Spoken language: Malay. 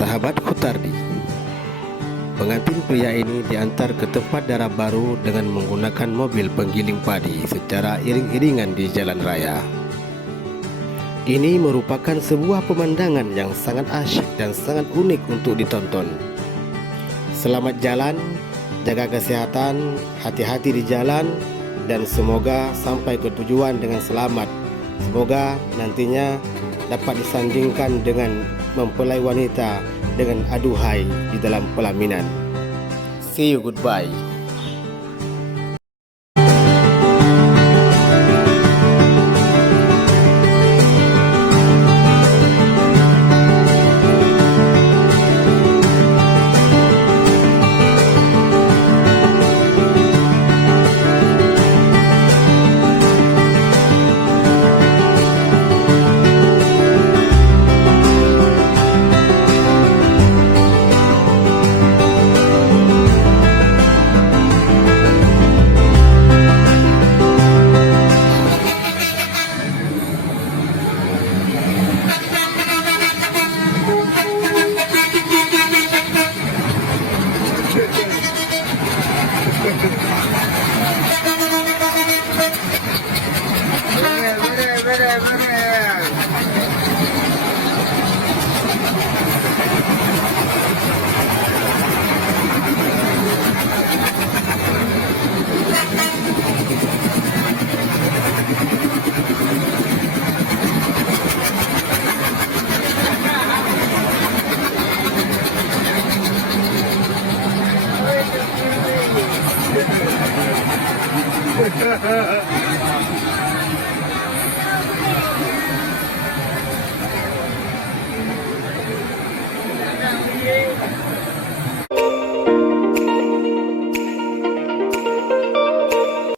Sahabat Hutardi, pengantin pria ini diantar ke tempat darah baru dengan menggunakan mobil penggiling padi secara iring-iringan di jalan raya. Ini merupakan sebuah pemandangan yang sangat asyik dan sangat unik untuk ditonton. Selamat jalan, jaga kesehatan, hati-hati di jalan, dan semoga sampai ke tujuan dengan selamat. Semoga nantinya dapat disandingkan dengan mempelai wanita dengan aduhai di dalam pelaminan. See you, goodbye. Bener.